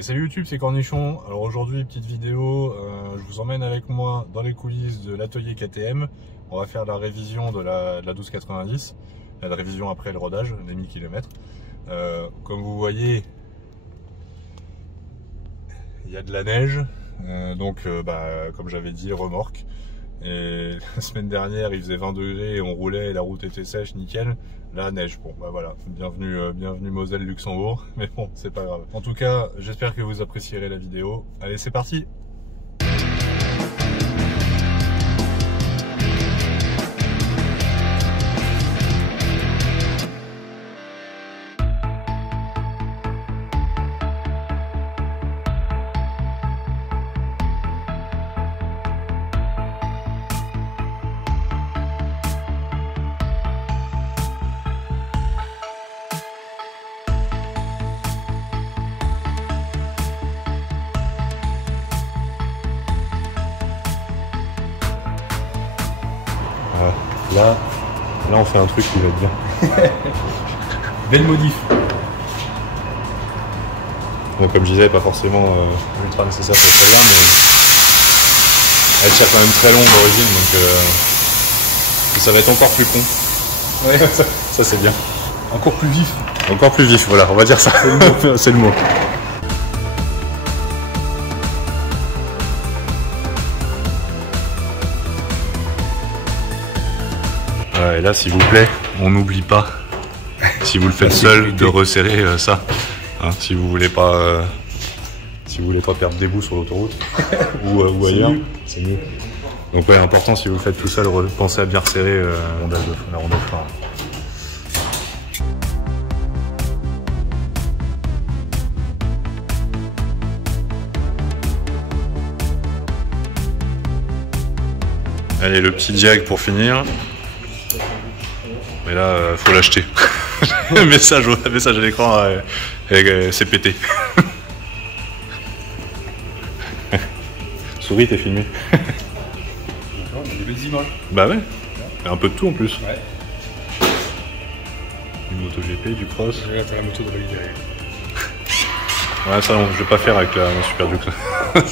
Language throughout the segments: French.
Et salut YouTube, c'est Cornichon. Alors aujourd'hui, petite vidéo, je vous emmène avec moi dans les coulisses de l'atelier KTM. On va faire la révision de la 1290, la révision après le rodage, les 1000 km. Comme vous voyez, il y a de la neige, donc comme j'avais dit, remorque. Et la semaine dernière, il faisait 20 degrés et on roulait et la route était sèche, nickel. Là, neige. Bon, bah voilà, bienvenue Moselle, Luxembourg. Mais bon, c'est pas grave. En tout cas, j'espère que vous apprécierez la vidéo. Allez, c'est parti! Là, on fait un truc qui va être bien. Belle modif. Bon, comme je disais, pas forcément ultra nécessaire pour celle-là, mais elle tire quand même très long d'origine, donc ça va être encore plus con. Ouais. Ça c'est bien. Encore plus vif. Encore plus vif, voilà, on va dire ça. C'est le mot. Et là, s'il vous plaît, on n'oublie pas, si vous le faites seul, de resserrer ça. Hein, si vous voulez pas perdre des bouts sur l'autoroute ou ailleurs, c'est mieux. Donc ouais, important, si vous le faites tout seul, pensez à bien resserrer la rondelle phare. Allez, le petit diag pour finir. Mais là, faut l'acheter. Le message à l'écran, c'est pété. Souris, t'es filmé. D'accord, il y a des belles images. Bah ouais. Et un peu de tout en plus. Ouais. Du MotoGP, du cross. Là, t'as la moto de la derrière. Ouais, ça, je vais pas faire avec la Super Duke.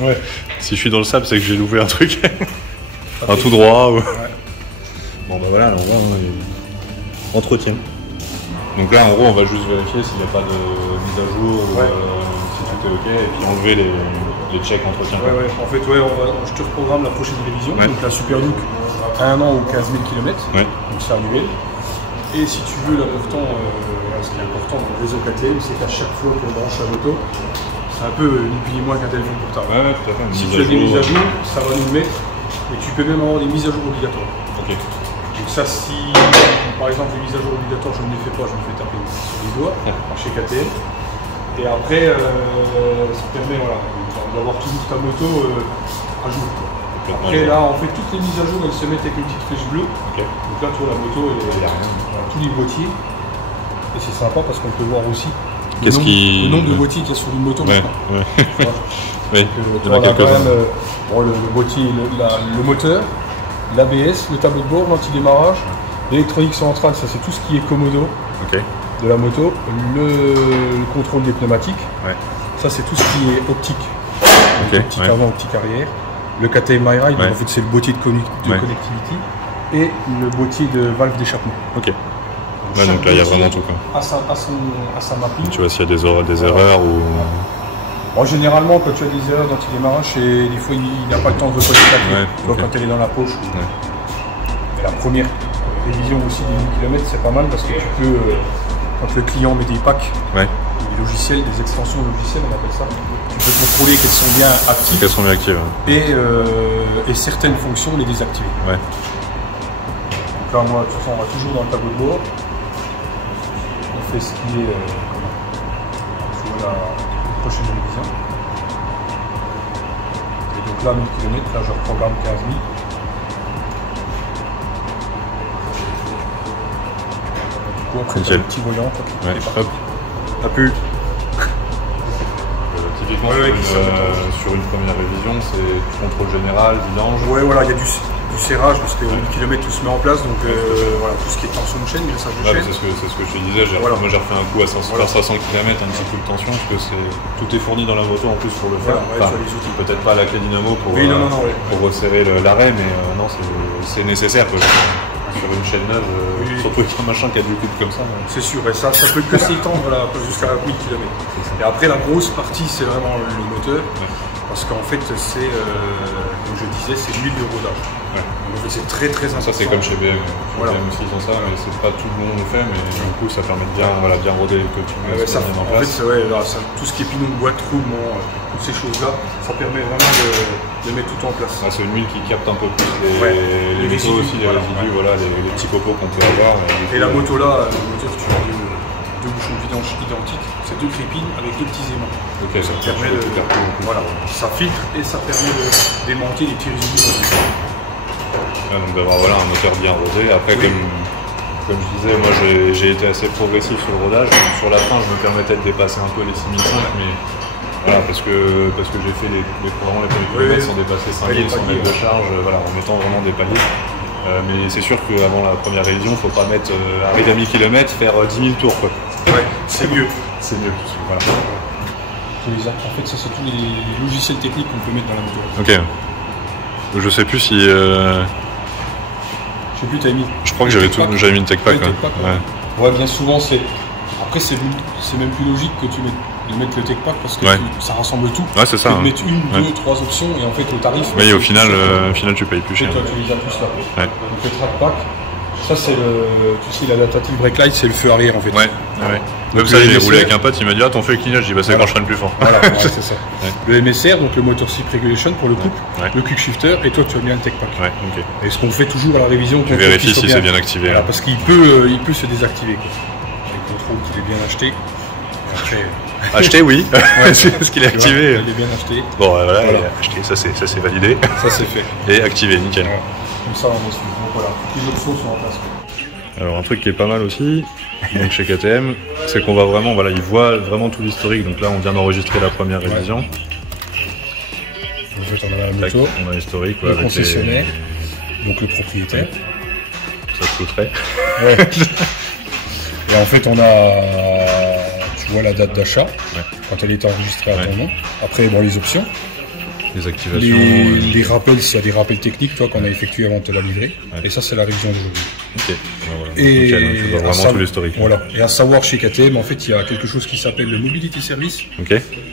Ouais. Si je suis dans le sable, c'est que j'ai loué un truc. Un tout droit. Ou... Ouais. Bon bah voilà, on va entretien. Donc là, en gros, on va juste vérifier s'il n'y a pas de mise à jour, ouais. Si tout est ok, et puis enlever les checks entretien. Ouais. En fait, je te reprogramme la prochaine révision. Ouais. Donc la Super Duke, 1 an ou 15 000 km. Ouais. Donc c'est annuel. Et si tu veux, l'important, ce qui est important dans le réseau KTM, c'est qu'à chaque fois qu'on branche la moto, c'est un peu ni plus ni moins qu'un téléphone portable. Ouais, tout à fait. Si tu as des mises à jour, ça va nous le mettre. Et tu peux même avoir des mises à jour obligatoires. Ok. Donc ça, si par exemple les mises à jour obligatoires, je ne les fais pas, je me fais taper sur les doigts chez KTM. Et après, ça permet d'avoir toujours ta moto à jour. Après là, en fait, toutes les mises à jour, elles se mettent avec une petite flèche bleue. Okay. Donc là, tu vois, la moto, il y a tous les boîtiers. Et c'est sympa parce qu'on peut voir aussi le nombre de boîtiers qu'il y a sur une moto maintenant. Ouais. Oui, on a quand même le boîtier, le moteur, l'ABS, le tableau de bord, l'antidémarrage, l'électronique centrale, ça c'est tout ce qui est commodo de la moto, le contrôle des pneumatiques, ça c'est tout ce qui est optique, optique avant, optique arrière, le KTM MyRide, en fait c'est le boîtier de connectivity et le boîtier de valve d'échappement. Ok. Ouais, donc là il y a vraiment tout quoi. À sa mapping. Tu vois s'il y a des erreurs ou... Bon, généralement, quand tu as des erreurs d'antidémarrage, des fois il n'a pas le temps de reconnaître la clé. Donc quand elle est dans la poche. Et la première révision aussi des 1000 km, c'est pas mal parce que tu peux, quand le client met des packs, des logiciels, des extensions logicielles, on appelle ça, tu peux contrôler qu'elles sont bien actives. Qu'elles sont bien actives. Et certaines fonctions, les désactiver. Ouais. Donc là, moi, de toute façon, on va toujours dans le tableau de bord. On fait ce qui est la prochaine révision. Et donc là, 1000 km, là je reprogramme 15 000. Du coup, après, tu as le petit voyant. Hop. Appuie. Typiquement, sur une première révision, c'est contrôle général, vidange. Ouais, voilà, il y a du serrage, parce qu'au 1000 km tout se met en place, donc voilà, tout ce qui est tension de chaîne, graissage de chaîne. C'est ce que je te disais, moi j'ai refait un coup à 500 km, un petit coup de tension, parce que tout est fourni dans la moto en plus pour le faire. Peut-être pas la clé dynamo pour resserrer l'arrêt, mais non, c'est nécessaire. Sur une chaîne neuve, surtout avec un machin qui a du couple comme ça. C'est sûr, et ça peut que s'étendre jusqu'à 1000 km. Et après, la grosse partie, c'est vraiment le moteur, parce qu'en fait, c'est, comme je disais, c'est l'huile de rodage. Donc c'est très important. Ça, c'est comme chez BM. BM aussi, ils ont ça, mais c'est pas tout le monde le fait, mais du coup, ça permet de bien roder le coaching. En fait, tout ce qui est pignon de boîte, roulement, toutes ces choses-là, ça permet vraiment de mettre tout en place. C'est une huile qui capte un peu plus les métaux aussi, les résidus, les petits copeaux qu'on peut avoir. Et la moto là, le moteur, tu as deux bouchons de vidange identiques, c'est deux crépines avec deux petits aimants. Ça permet ça filtre et ça permet de démonter les petits résidus. Donc d'avoir un moteur bien rodé. Après, comme je disais, moi j'ai été assez progressif sur le rodage. Sur la fin, je me permettais de dépasser un peu les 6005, mais voilà, parce que j'ai fait les premiers kilomètres sans dépasser 5000, sans mettre de charge, en mettant vraiment des paliers. Mais c'est sûr qu'avant la première révision, il ne faut pas mettre arriver à 1000 km, faire 10 000 tours. Quoi. Ouais, c'est mieux. C'est mieux. Voilà. En fait, ça c'est tous les logiciels techniques qu'on peut mettre dans la moto. Ok. Je sais plus si. Je sais plus, t'as mis. Je crois que j'avais mis une tech pack. Ouais, bien souvent c'est. Après, c'est même plus logique que tu mettes le tech pack parce que ça rassemble tout. Ouais, c'est ça. Tu mettre une, deux, trois options et en fait le tarif. Oui, au final, tu payes plus cher. Toi, tu les as tous là. Donc le track pack, ça c'est l'adaptative brake light, c'est le feu arrière en fait. Même ça, j'ai roulé avec un pote, il m'a dit ton feu est clignote, je dis c'est quand je freine plus fort. C'est ça. Le MSR, donc le Motor Seat Regulation pour le couple, le quick shifter, et toi tu as bien le tech pack. Et ce qu'on fait toujours à la révision, tu vérifies si c'est bien activé. Parce qu'il peut se désactiver. Il contrôle qu'il est bien acheté. Acheté, oui. Est-ce qu'il est activé? Il est bien acheté. Bon, voilà. Acheté, ça c'est validé. Ça c'est fait. Et activé, nickel. Comme ça, on va suivre. Donc voilà, toutes les options sont en place. Alors un truc qui est pas mal aussi, donc chez KTM, c'est qu'on va vraiment, ils voient vraiment tout l'historique. Donc là, on vient d'enregistrer la première révision. En fait, on a la moto, on a l'historique, le concessionnaire, donc le propriétaire. Ça se coûterait. Et en fait, on a, tu vois la date d'achat, quand elle est enregistrée à ton nom. Après, les options. Les activations. Les rappels, s'il y a des rappels techniques qu'on a effectués avant de te la livrer. Et ça, c'est la révision d'aujourd'hui. Ok. Et tu vois vraiment tout l'historique. Voilà. Et à savoir, chez KTM, en fait, il y a quelque chose qui s'appelle le Mobility Service.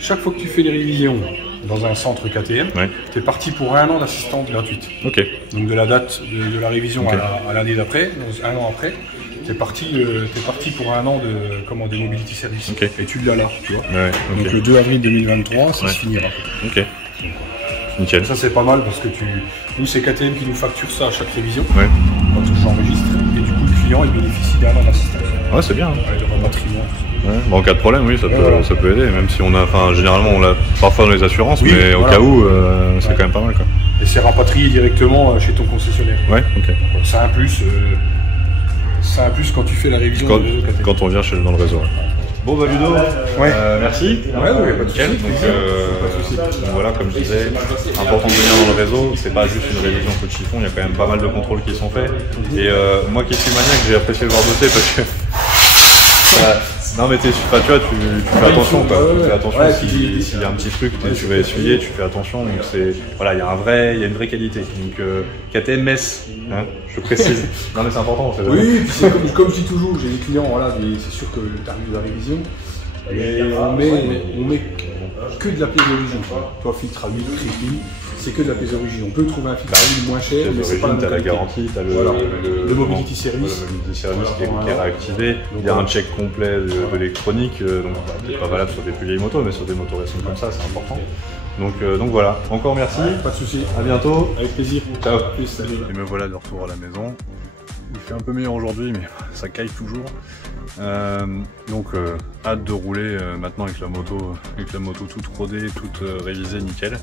Chaque fois que tu fais des révisions dans un centre KTM, tu es parti pour 1 an d'assistance gratuite. Donc de la date de la révision à l'année d'après, donc 1 an après. T'es parti pour 1 an de Mobility Service. Et tu l'as là, tu vois. Donc le 2 avril 2023, ça se finira. Nickel. Ça c'est pas mal parce que nous c'est KTM qui nous facture ça à chaque révision quand j'enregistre et du coup le client il bénéficie d'un an d'assistance. Ouais, c'est bien. De rapatriement. En cas de problème, oui, ça peut aider, même si généralement on l'a parfois dans les assurances, mais au cas où c'est quand même pas mal quoi. Et c'est rapatrié directement chez ton concessionnaire. C'est un plus. C'est un plus quand tu fais la révision quand on vient dans le réseau. Bon Ludo, merci. Pas de souci. Donc voilà, comme je disais, important de venir dans le réseau, c'est pas juste une révision coup de chiffon, il y a quand même pas mal de contrôles qui sont faits. Et moi qui suis maniaque, j'ai apprécié le voir bosser parce que non mais tu fais attention quoi. Tu fais attention s'il y a un petit truc, tu vas essuyer, tu fais attention. Donc il y a une vraie qualité. Donc KTM Metz, je précise. Non mais c'est important en fait. Oui, puis comme je dis toujours, j'ai des clients, c'est sûr que le tarif de la révision, on met que de la pièce d'origine. Toi filtre à huile, crépine, c'est que de la pièce d'origine. On peut trouver un filtre à huile moins cher, mais c'est pas la même qualité. T'as la garantie, t'as le Mobility Service. Le Mobility Service qui est réactivé. Il y a un check complet de l'électronique, donc c'est pas valable sur des plus vieilles motos, mais sur des motos récentes comme ça, c'est important. Donc voilà, encore merci. Pas de soucis. À bientôt. Avec plaisir. Ciao. Salut. Et me voilà de retour à la maison. Il fait un peu meilleur aujourd'hui, mais ça caille toujours. Hâte de rouler maintenant avec la moto toute rodée, toute révisée, nickel.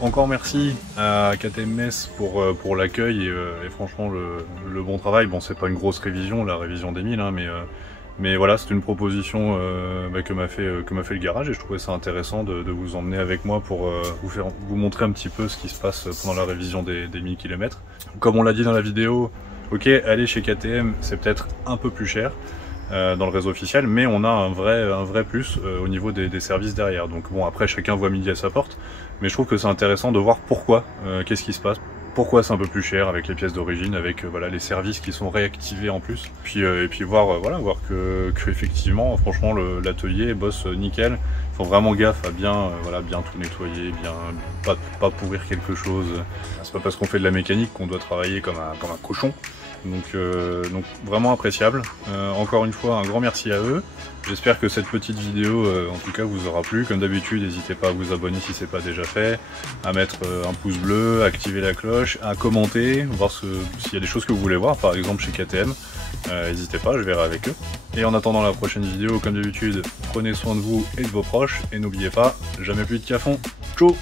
Encore merci à KTM Metz pour l'accueil et franchement le bon travail. Bon, c'est pas une grosse révision, la révision des 1000, mais Mais voilà, c'est une proposition que m'a fait le garage, et je trouvais ça intéressant de vous emmener avec moi pour vous montrer un petit peu ce qui se passe pendant la révision des 1000 km. Comme on l'a dit dans la vidéo, ok, aller chez KTM, c'est peut-être un peu plus cher dans le réseau officiel, mais on a un vrai plus au niveau des services derrière. Donc bon, après chacun voit midi à sa porte, mais je trouve que c'est intéressant de voir pourquoi, qu'est-ce qui se passe. Pourquoi c'est un peu plus cher avec les pièces d'origine, avec voilà, les services qui sont réactivés en plus. Et puis voir que effectivement, franchement, l'atelier bosse nickel. Ils font vraiment gaffe à bien tout nettoyer, pas pourrir quelque chose. C'est pas parce qu'on fait de la mécanique qu'on doit travailler comme un cochon. Donc vraiment appréciable. Encore une fois, un grand merci à eux. J'espère que cette petite vidéo en tout cas vous aura plu. Comme d'habitude, n'hésitez pas à vous abonner si c'est pas déjà fait, à mettre un pouce bleu, à activer la cloche, à commenter, voir s'il y a des choses que vous voulez voir, par exemple chez KTM. N'hésitez pas, je verrai avec eux. Et en attendant la prochaine vidéo, comme d'habitude, prenez soin de vous et de vos proches, et n'oubliez pas, jamais plus de cafon. Ciao.